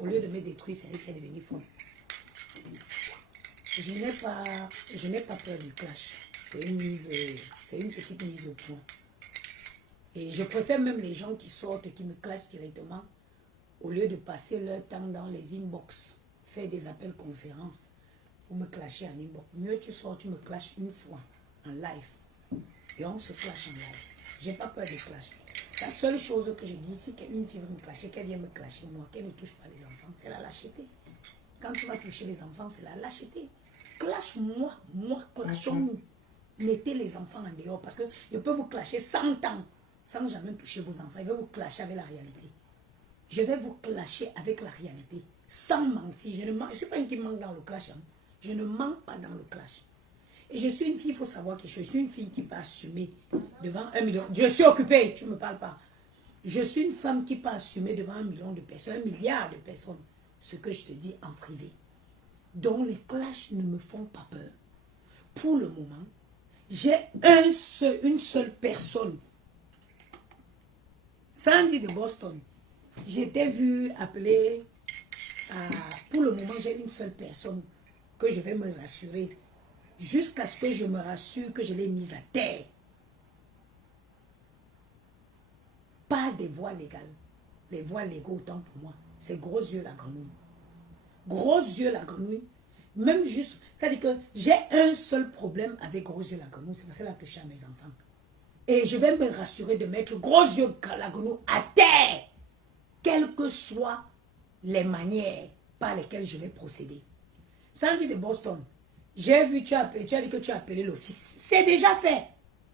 Au lieu de me détruire, c'est elle qui est devenue folle. Je n'ai pas peur du clash. C'est une petite mise au point. Et je préfère même les gens qui sortent, qui me clashent directement, au lieu de passer leur temps dans les inbox, faire des appels conférences pour me clasher en inbox. Mieux tu sors, tu me clashes une fois en live. Et on se clash en live. J'ai pas peur de clash. La seule chose que je dis, si une fille veut me clasher, qu'elle vienne me clasher moi, qu'elle ne touche pas les enfants, c'est la lâcheté. Quand tu vas toucher les enfants, c'est la lâcheté. Clash-moi, clashons-nous. Mettez les enfants en dehors parce que je peux vous clasher 100 ans sans jamais toucher vos enfants. Je vais vous clasher avec la réalité. Je vais vous clasher avec la réalité. Sans mentir. Je ne suis pas une qui manque dans le clash. Hein. Je ne manque pas dans le clash. Et je suis une fille, il faut savoir que je suis une fille qui peut assumer devant 1 million. Je suis occupée, tu ne me parles pas. Je suis une femme qui peut assumer devant 1 million de personnes, 1 milliard de personnes, ce que je te dis en privé. Donc les clashs ne me font pas peur. Pour le moment, j'ai une seule personne. Sandy de Boston. J'étais vue appeler. Pour le moment, j'ai une seule personne que je vais me rassurer. Jusqu'à ce que je me rassure que je l'ai mise à terre. Pas des voies légales. Les voies légaux, autant pour moi. C'est gros yeux la grenouille. Gros yeux la grenouille. Même juste, ça dit que j'ai un seul problème avec gros yeux la grenouille. C'est parce qu'elle a touché à mes enfants. Et je vais me rassurer de mettre gros yeux la grenouille à terre. Quelles que soient les par lesquelles je vais procéder. Sandy de Boston. J'ai vu, tu as dit que tu as appelé l'office. C'est déjà fait.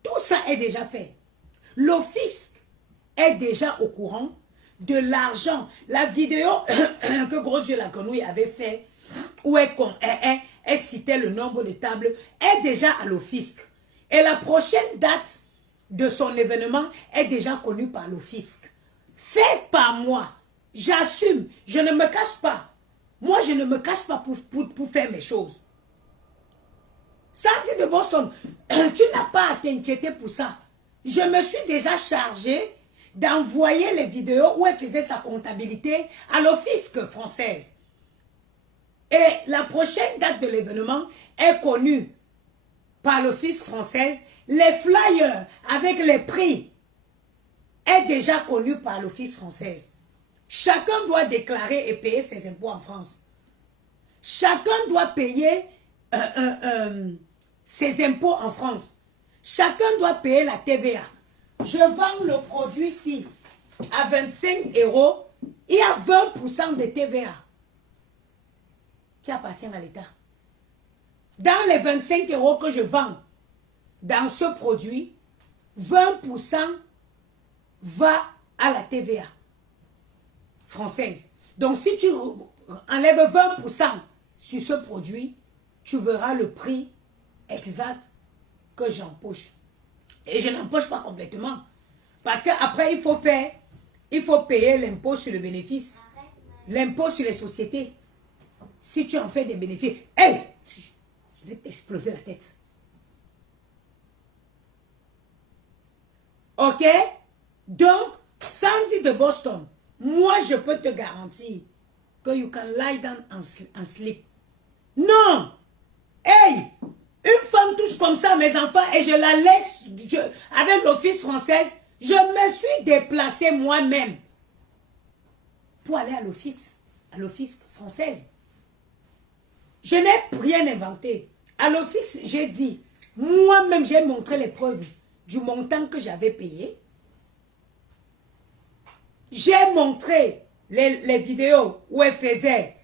Tout ça est déjà fait. L'office est déjà au courant de l'argent. La vidéo que Gros Yeux la Grenouille avait fait, où elle citait le nombre de tables, est déjà à l'office. Et la prochaine date de son événement est déjà connue par l'office. Fait par moi. J'assume. Je ne me cache pas. Moi, je ne me cache pas pour faire mes choses. Sandy de Boston, tu n'as pas à t'inquiéter pour ça. Je me suis déjà chargée d'envoyer les vidéos où elle faisait sa comptabilité à l'office française. Et la prochaine date de l'événement est connue par l'office française. Les flyers avec les prix est déjà connu par l'office française. Chacun doit déclarer et payer ses impôts en France. Chacun doit payer ses impôts en France. Chacun doit payer la TVA. Je vends le produit ici à 25 €. Il y a 20% de TVA qui appartient à l'État. Dans les 25 € que je vends dans ce produit, 20% va à la TVA française. Donc si tu enlèves 20% sur ce produit, tu verras le prix exact que j'empoche. Et je n'empoche pas complètement. Parce qu'après, il faut payer l'impôt sur le bénéfice. L'impôt sur les sociétés. Si tu en fais des bénéfices, hey, je vais t'exploser la tête. Ok? Donc, Sandy de Boston, moi je peux te garantir que you can lie down and sleep. Non! Hey! Une femme touche comme ça à mes enfants et je la laisse avec l'office française. Je me suis déplacée moi-même pour aller à l'office française. Je n'ai rien inventé. À l'office, j'ai dit, moi-même j'ai montré les preuves du montant que j'avais payé. J'ai montré les vidéos où elle faisait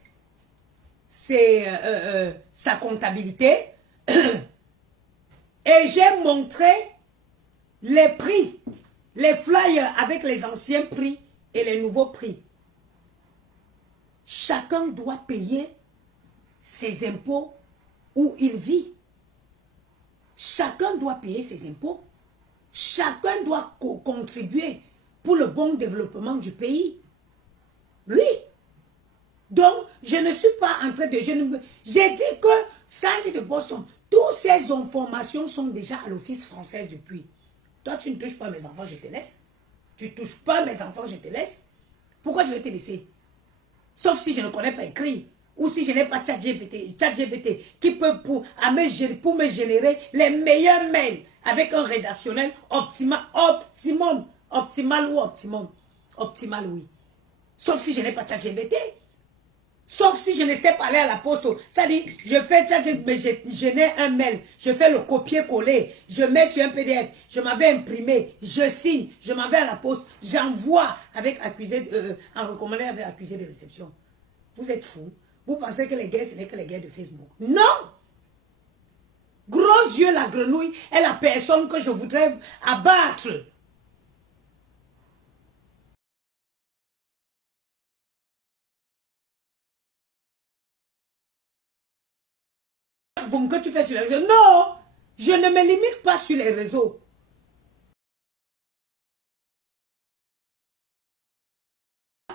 sa comptabilité. Et j'ai montré les prix, les flyers avec les anciens prix et les nouveaux prix. Chacun doit payer ses impôts où il vit. Chacun doit payer ses impôts. Chacun doit contribuer pour le bon développement du pays. Oui. Donc, je ne suis pas en train de... J'ai dit que Sandy de Boston, toutes ces informations sont déjà à l'office français depuis. Toi, tu ne touches pas mes enfants, je te laisse. Tu ne touches pas mes enfants, je te laisse. Pourquoi je vais te laisser? Sauf si je ne connais pas écrit. Ou si je n'ai pas ChatGPT qui peut pour me générer les meilleurs mails avec un rédactionnel optimal ou optimum. Optimal, oui. Sauf si je n'ai pas ChatGPT. Sauf si je ne sais pas aller à la poste. Ça dit, je fais ChatGPT, mais je n'ai un mail. Je fais le copier-coller. Je mets sur un PDF. Je m'avais imprimé. Je signe. Je m'en vais à la poste. J'envoie avec accusé, en recommandé avec accusé de réception. Vous êtes fous. Vous pensez que les gays, ce n'est que les gays de Facebook. Non! Gros yeux, la grenouille est la personne que je voudrais abattre. Que tu fais sur les réseaux. Non! Je ne me limite pas sur les réseaux.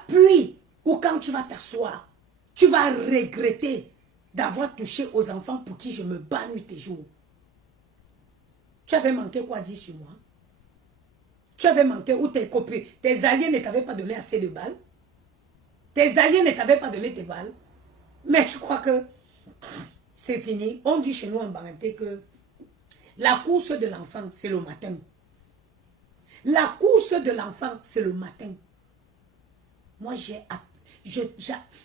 Puis, ou quand tu vas t'asseoir, tu vas regretter d'avoir touché aux enfants pour qui je me bats nuit et jour. Tu avais manqué quoi dire sur moi? Tu avais manqué ou tes copains, tes alliés ne t'avaient pas donné assez de balles? Tes alliés ne t'avaient pas donné tes balles? Mais tu crois que c'est fini? On dit chez nous en Baranté que la course de l'enfant, c'est le matin. La course de l'enfant, c'est le matin. Moi,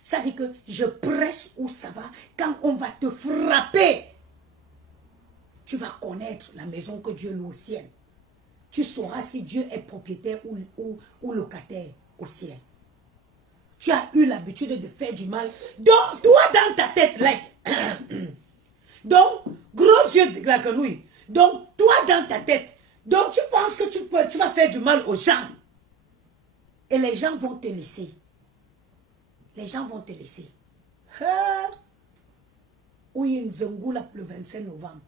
ça dit que je presse où ça va. Quand on va te frapper, tu vas connaître la maison que Dieu loue au ciel. Tu sauras si Dieu est propriétaire ou locataire au ciel. Tu as eu l'habitude de faire du mal. Donc, toi, dans ta tête, donc, gros yeux de la grenouille. Donc, toi, dans ta tête, donc tu penses que tu vas faire du mal aux gens. Et les gens vont te laisser. Les gens vont te laisser. Oui, Nzongoula le 25 novembre.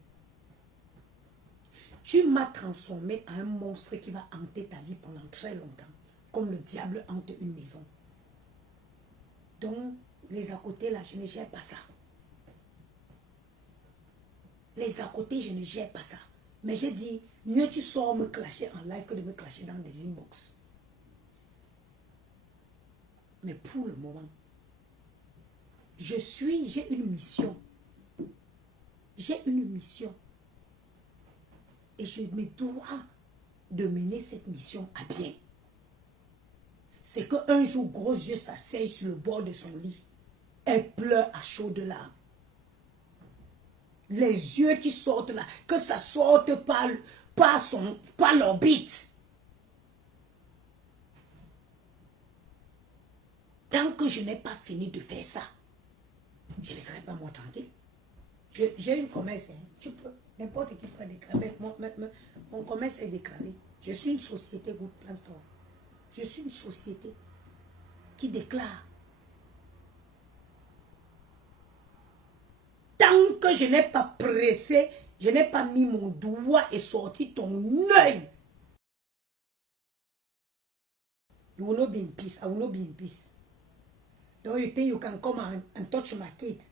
Tu m'as transformé en un monstre qui va hanter ta vie pendant très longtemps. Comme le diable hante une maison. Donc, les à côté, là, je ne gère pas ça. Les à côté, je ne gère pas ça. Mais j'ai dit, mieux tu sors me clasher en live que de me clasher dans des inbox. Mais pour le moment, j'ai une mission. J'ai une mission. Et je me dois de mener cette mission à bien. C'est qu'un jour, gros yeux s'asseye sur le bord de son lit. Elle pleure à chaudes larmes. Les yeux qui sortent là, que ça sorte par l'orbite. Tant que je n'ai pas fini de faire ça, je ne laisserai pas moi tranquille. J'ai une commerce, hein. Tu peux, n'importe qui peut déclarer. Mon commerce est déclaré. Je suis une société Good Plan Store. Je suis une société qui déclare. Tant que je n'ai pas pressé, je n'ai pas mis mon doigt et sorti ton œil. You will not be in peace. I will not be in peace. Don't you think you can come and touch my kid?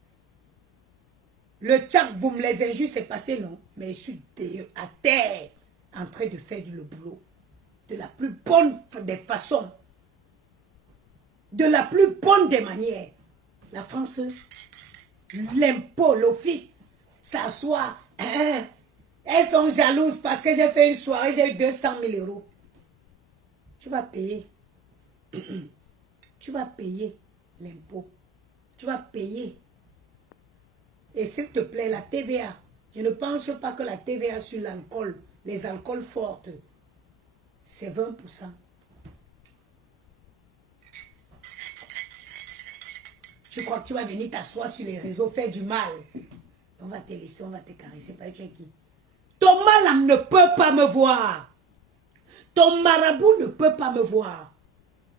Le tchak, boum, les injures, c'est passé, non? Mais je suis à terre, en train de faire le boulot. De la plus bonne des façons. De la plus bonne des manières. La France, l'impôt, l'office, s'assoit. Elles sont jalouses parce que j'ai fait une soirée, j'ai eu 200 000 euros. Tu vas payer. Tu vas payer l'impôt. Tu vas payer. Et s'il te plaît, la TVA. Je ne pense pas que la TVA sur l'alcool, les alcools fortes, c'est 20%. Tu crois que tu vas venir t'asseoir sur les réseaux, faire du mal? On va te laisser, on va te caresser. Pas tu es qui? Ton mal ne peut pas me voir. Ton marabout ne peut pas me voir.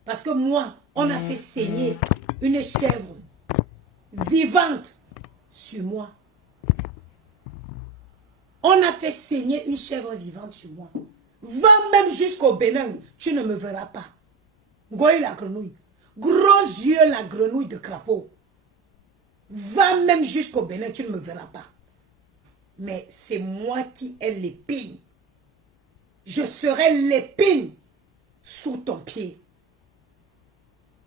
Parce que moi, on a fait saigner une chèvre vivante sur moi. On a fait saigner une chèvre vivante sur moi. Va même jusqu'au Bénin, tu ne me verras pas. Goy la grenouille. Gros yeux la grenouille de crapaud. Va même jusqu'au Bénin, tu ne me verras pas. Mais c'est moi qui ai l'épine. Je serai l'épine sous ton pied.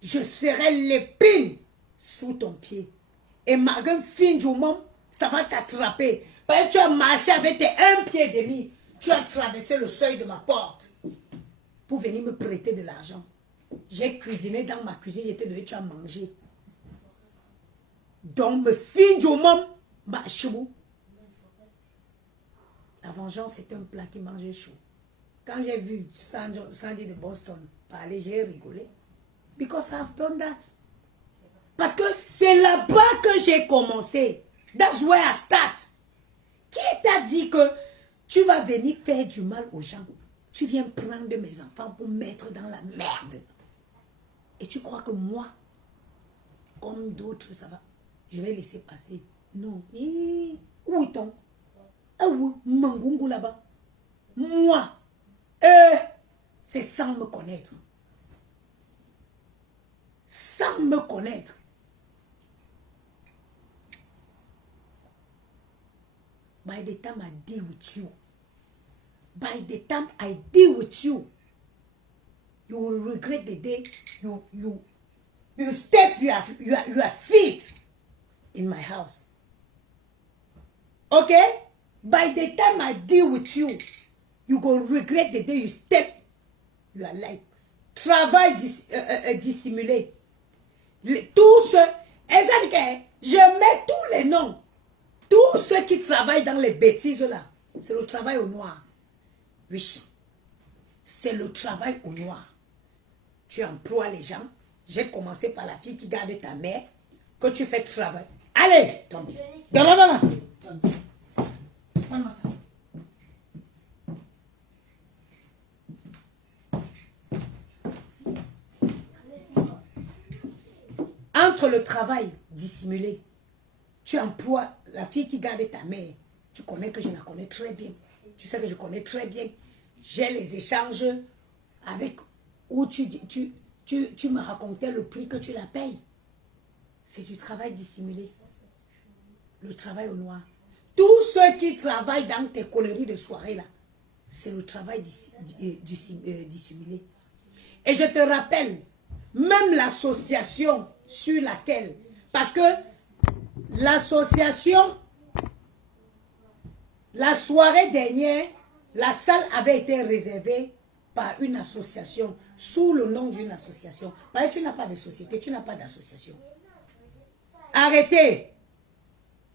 Je serai l'épine sous ton pied. Et malgré fin du moment, ça va t'attraper. Parce que tu as marché avec tes 1 pied et demi. Tu as traversé le seuil de ma porte pour venir me prêter de l'argent. J'ai cuisiné dans ma cuisine, j'étais donné, tu as mangé. Donc, me fin du moment, bah, chou. La vengeance, c'est un plat qui mange chaud. Quand j'ai vu Sandy de Boston parler, j'ai rigolé. Because I've done that. Parce que c'est là-bas que j'ai commencé. That's where I start. Qui t'a dit que tu vas venir faire du mal aux gens? Tu viens prendre mes enfants pour mettre dans la merde. Et tu crois que moi, comme d'autres, ça va, je vais laisser passer? Non. Où est-on? Ah oui, Mangungu là-bas. Moi, c'est sans me connaître. Sans me connaître. By the time I deal with you, by the time I deal with you, you will regret the day you step your feet in my house. Okay? By the time I deal with you, you go regret the day you step your life. Travail dissimulé. Tous ceux, je mets tous les noms. Tous ceux qui travaillent dans les bêtises là, c'est le travail au noir. Oui, c'est le travail au noir. Tu emploies les gens. J'ai commencé par la fille qui garde ta mère, que tu fais travail. Allez, tombe. Donne-moi. Donne-moi ça. Entre le travail dissimulé, tu emploies la fille qui garde ta mère. Tu connais que je la connais très bien. Tu sais que je connais très bien. J'ai les échanges avec où tu me racontais le prix que tu la payes. C'est du travail dissimulé. Le travail au noir. Tous ceux qui travaillent dans tes conneries de soirée là, c'est le travail dissimulé. Et je te rappelle, même l'association sur laquelle, parce que l'association, la soirée dernière, la salle avait été réservée par une association, sous le nom d'une association. Parce que tu n'as pas de société, tu n'as pas d'association. Arrêtez.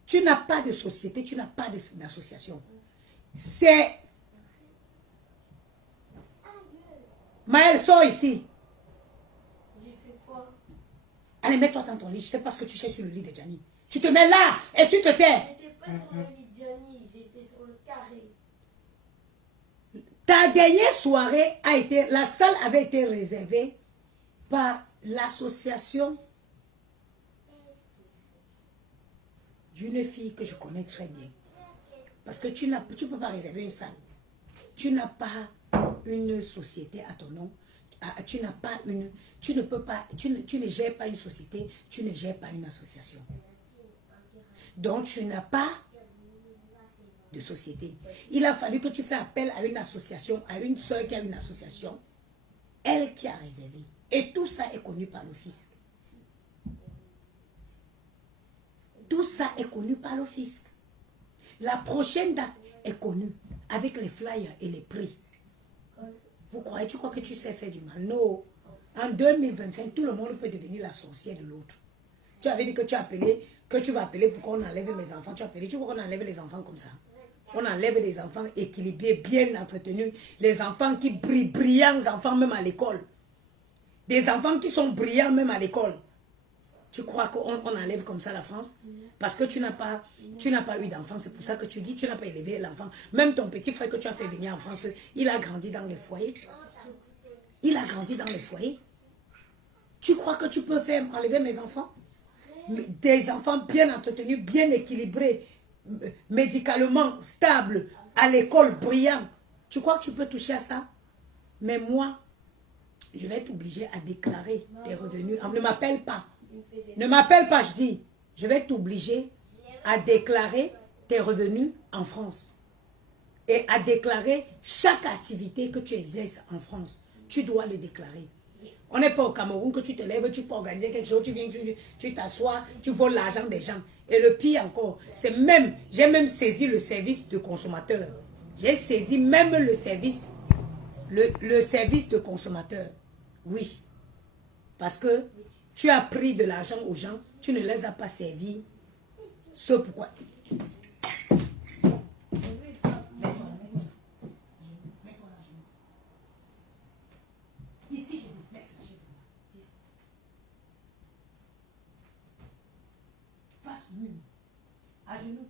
Tu n'as pas de société, tu n'as pas d'association. C'est... Maëlle, sors ici. Allez, mets-toi dans ton lit. Je ne sais pas ce que tu cherches sur le lit de Gianni. Tu te mets là et tu te tais. J'étais pas sur le lit de Gianni, j'étais sur le carré. Ta dernière soirée a été... La salle avait été réservée par l'association d'une fille que je connais très bien. Parce que tu ne peux pas réserver une salle. Tu n'as pas une société à ton nom. Tu n'as pas une... Tu ne peux pas... Tu ne gères pas une société. Tu ne gères pas une association. Donc, tu n'as pas de société. Il a fallu que tu fasses appel à une association, à une soeur qui a une association. Elle qui a réservé. Et tout ça est connu par le fisc. Tout ça est connu par le fisc. La prochaine date est connue avec les flyers et les prix. Tu crois que tu sais faire du mal? Non. En 2025, tout le monde peut devenir la sorcière de l'autre. Tu avais dit que tu vas appeler pour qu'on enlève mes enfants. Tu crois qu'on enlève les enfants comme ça? On enlève des enfants équilibrés, bien entretenus. Les enfants qui brillent, brillants enfants même à l'école. Des enfants qui sont brillants même à l'école. Tu crois qu'on enlève comme ça la France? Parce que tu n'as pas eu d'enfant. C'est pour ça que tu dis tu n'as pas élevé l'enfant. Même ton petit frère que tu as fait venir en France, il a grandi dans les foyers. Il a grandi dans les foyers. Tu crois que tu peux faire enlever mes enfants? Des enfants bien entretenus, bien équilibrés, médicalement stables, à l'école brillants. Tu crois que tu peux toucher à ça? Mais moi, je vais être obligée à déclarer tes revenus. Ne m'appelle pas. Ne m'appelle pas, je dis. Je vais t'obliger à déclarer tes revenus en France. Et à déclarer chaque activité que tu exerces en France. Tu dois le déclarer. On n'est pas au Cameroun que tu te lèves, tu peux organiser quelque chose, tu viens, tu t'assois, tu voles l'argent des gens. Et le pire encore, c'est même, j'ai même saisi le service de consommateur. J'ai saisi même le service de consommateur. Oui. Parce que tu as pris de l'argent aux gens, tu ne les as pas servis. Ce pourquoi. Ici, je vous laisse. Face mur. À genoux.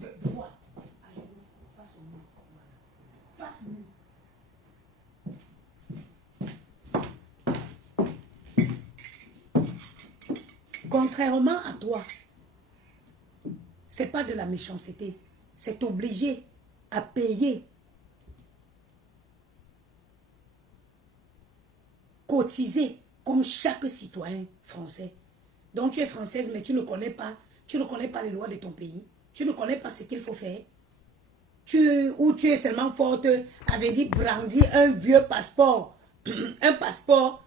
De droite. À genoux. Face au mur. Voilà. Face mur. Contrairement à toi, c'est pas de la méchanceté, c'est obligé à payer, cotiser comme chaque citoyen français. Donc tu es française, mais tu ne connais pas les lois de ton pays, tu ne connais pas ce qu'il faut faire. Ou tu es seulement forte avec dit brandir un vieux passeport, un passeport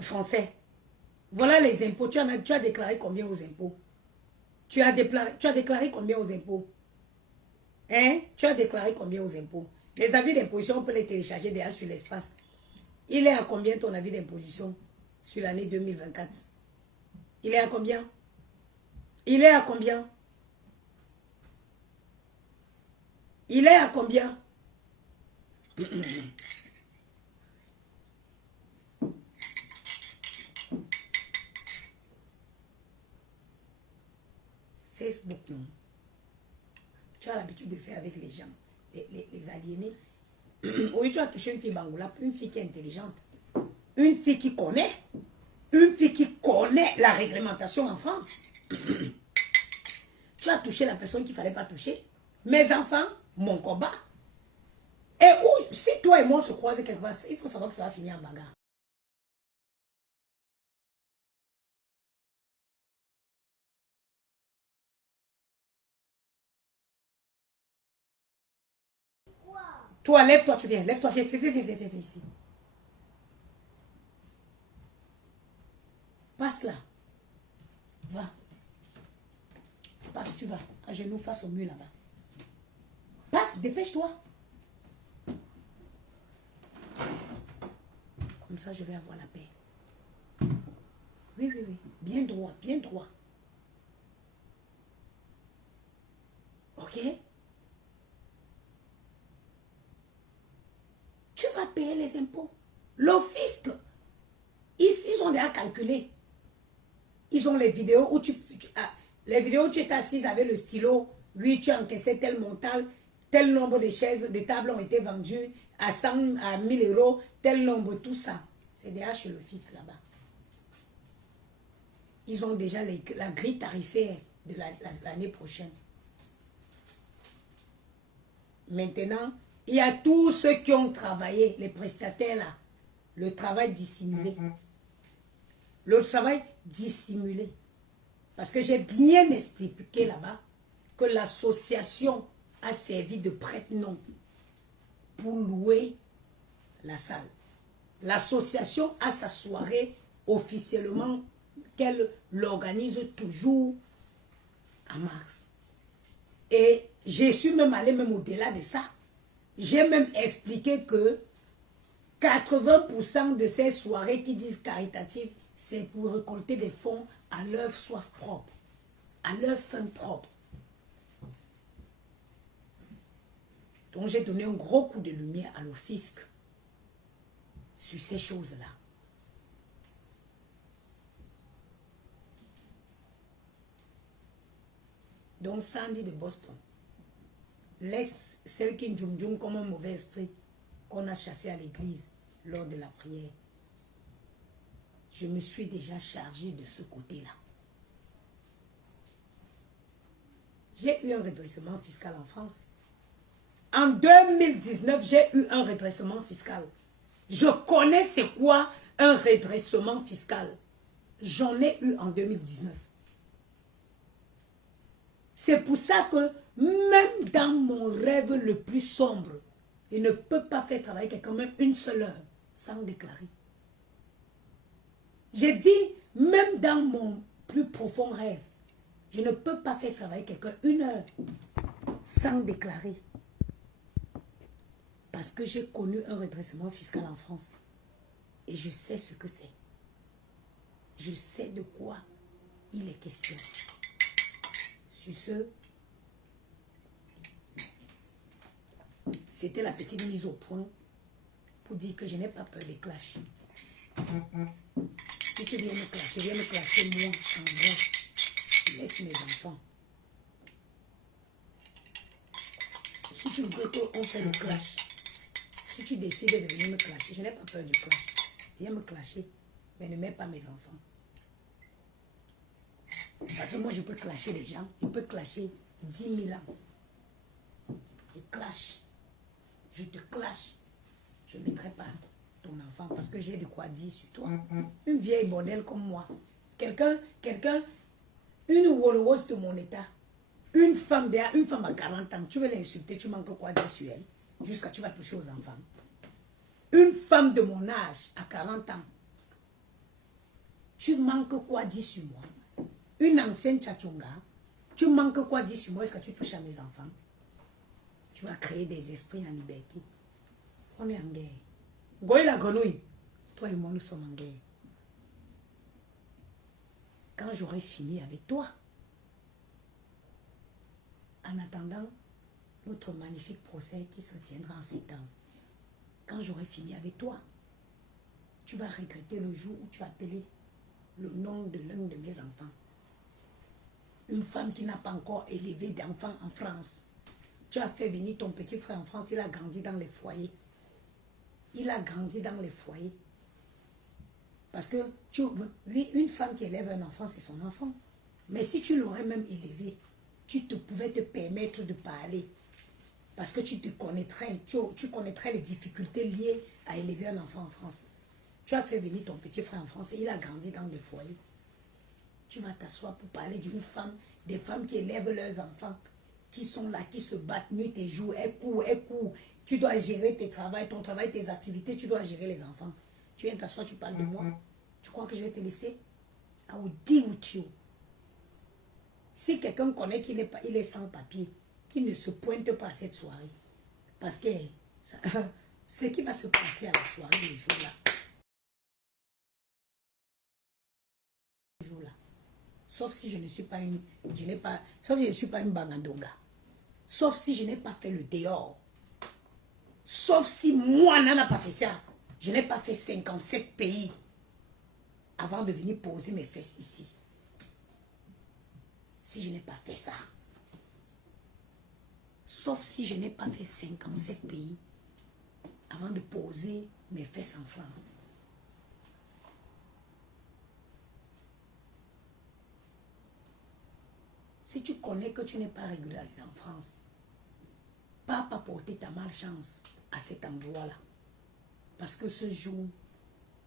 français. Voilà les impôts. Tu as déclaré combien aux impôts? Tu as déclaré combien aux impôts? Hein? Tu as déclaré combien aux impôts? Les avis d'imposition, on peut les télécharger déjà sur l'espace. Il est à combien ton avis d'imposition sur l'année 2024? Il est à combien? Il est à combien? Il est à combien? Facebook, non. Tu as l'habitude de faire avec les gens, les aliénés. Oui, tu as touché une fille bangoula, une fille qui est intelligente, une fille qui connaît la réglementation en France. Tu as touché la personne qu'il ne fallait pas toucher. Mes enfants, mon combat. Et où, si toi et moi on se croisent quelque part, il faut savoir que ça va finir en bagarre. Toi, lève-toi, tu viens. Lève-toi, viens ici. Passe là. Va. Passe, tu vas. À genoux, face au mur là-bas. Passe, dépêche-toi. Comme ça, je vais avoir la paix. Oui, oui, oui. Bien droit, bien droit. Ok? Tu vas payer les impôts. Le fisc, ils ont déjà calculé. Ils ont les vidéos où les vidéos où tu es assise avec le stylo. Oui, tu as encaissé tel montant, tel nombre de chaises, de tables ont été vendues à 100, à 1000 euros, tel nombre, tout ça. C'est déjà chez le fisc là-bas. Ils ont déjà la grille tarifaire de l'année prochaine. Maintenant, il y a tous ceux qui ont travaillé, les prestataires là, le travail dissimulé. Le travail dissimulé. Parce que j'ai bien expliqué là-bas que l'association a servi de prête-nom pour louer la salle. L'association a sa soirée officiellement qu'elle l'organise toujours en mars. Et je suis même allé même au-delà de ça. J'ai même expliqué que 80% de ces soirées qui disent caritatives, c'est pour récolter des fonds à leur soif propre, à leur fin propre. Donc j'ai donné un gros coup de lumière à le fisc sur ces choses-là. Donc Sandy de Boston, laisse celle qui djum comme un mauvais esprit qu'on a chassé à l'église lors de la prière. Je me suis déjà chargée de ce côté-là. J'ai eu un redressement fiscal en France. En 2019, j'ai eu un redressement fiscal. Je connais c'est quoi un redressement fiscal. J'en ai eu en 2019. C'est pour ça que même dans mon rêve le plus sombre, Il ne peut pas faire travailler quelqu'un même une seule heure sans déclarer. J'ai dit, même dans mon plus profond rêve, je ne peux pas faire travailler quelqu'un une heure sans déclarer. Parce que j'ai connu un redressement fiscal en France. Et je sais ce que c'est. Je sais de quoi il est question. Sur ce, c'était la petite mise au point pour dire que je n'ai pas peur des clashs. Si tu viens me clasher moi en vrai, laisse mes enfants. Si tu veux qu'on fait le clash, si tu décides de venir me clasher, je n'ai pas peur du clash. Viens me clasher, mais ne mets pas mes enfants. Parce que moi, je peux clasher les gens. Je peux clasher 10 000 ans. Je clash. Je te clash. Je ne mettrai pas ton enfant parce que j'ai de quoi dire sur toi. Une vieille bordelle comme moi. Quelqu'un, une Wolowos de mon état. Une femme à 40 ans, tu veux l'insulter, tu manques quoi dire sur elle? Jusqu'à tu vas toucher aux enfants. Une femme de mon âge, à 40 ans, tu manques quoi dire sur moi? Une ancienne tchatchonga, tu manques quoi dire sur moi? Est-ce que tu touches à mes enfants? Tu vas créer des esprits en liberté. On est en guerre. Goye la grenouille. Toi et moi, nous sommes en guerre. Quand j'aurai fini avec toi, en attendant notre magnifique procès qui se tiendra en septembre, quand j'aurai fini avec toi, tu vas regretter le jour où tu as appelé le nom de l'un de mes enfants. Une femme qui n'a pas encore élevé d'enfants en France. Tu as fait venir ton petit frère en France, il a grandi dans les foyers. Il a grandi dans les foyers. Parce que, oui, une femme qui élève un enfant, c'est son enfant. Mais si tu l'aurais même élevé, tu pouvais te permettre de parler. Parce que tu te connaîtrais, tu connaîtrais les difficultés liées à élever un enfant en France. Tu as fait venir ton petit frère en France et il a grandi dans des foyers. Tu vas t'asseoir pour parler d'une femme, des femmes qui élèvent leurs enfants, qui sont là, qui se battent nuit et jour, elles courent. Tu dois gérer ton travail, tes activités, tu dois gérer les enfants. Tu viens t'asseoir, tu parles de moi. Tu crois que je vais te laisser? I will deal with you. Si quelqu'un connaît qu'il est sans papier, qu'il ne se pointe pas à cette soirée, parce que ce qui va se passer à la soirée le jour-là, sauf si je ne suis pas sauf si je ne suis pas une Bangandonga, sauf si je n'ai pas fait le dehors, sauf si moi, Nana Patricia, je n'ai pas fait 57 pays avant de venir poser mes fesses ici. Si je n'ai pas fait ça, sauf si je n'ai pas fait 57 pays avant de poser mes fesses en France. Si tu connais que tu n'es pas régularisé en France, pas porter ta malchance à cet endroit-là. Parce que ce jour,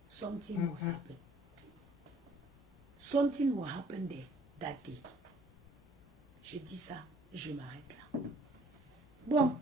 something will happen. Something will happen there, that day. Je dis ça, je m'arrête là. Bon.